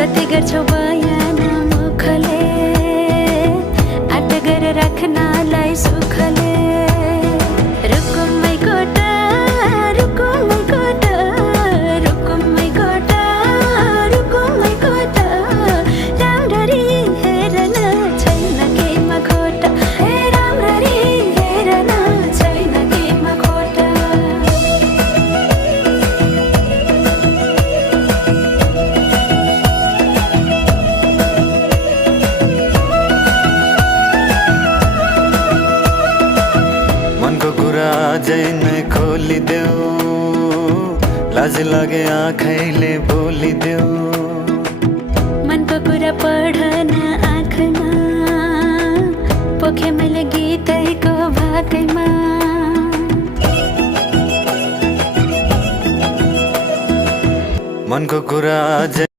कति गर्छौ बयान मुखले आट गरेर राख्नलाई सुखले रुकुमै कोटा रुकुमै कोटा रुकुमै कोटा रुकुमै कोटा राम्ररी हेर्न छैन केमा खोटा हे राम्ररी हेर्न छैन केमा खोटा मनको कुरा अझै नै खोलिदेऊ लाज लागे आँखैले बोलिदेऊ मनको कुरा पढ्न आँखमा पोखे मैले गीतैको भाकैमा मनको कुरा अझै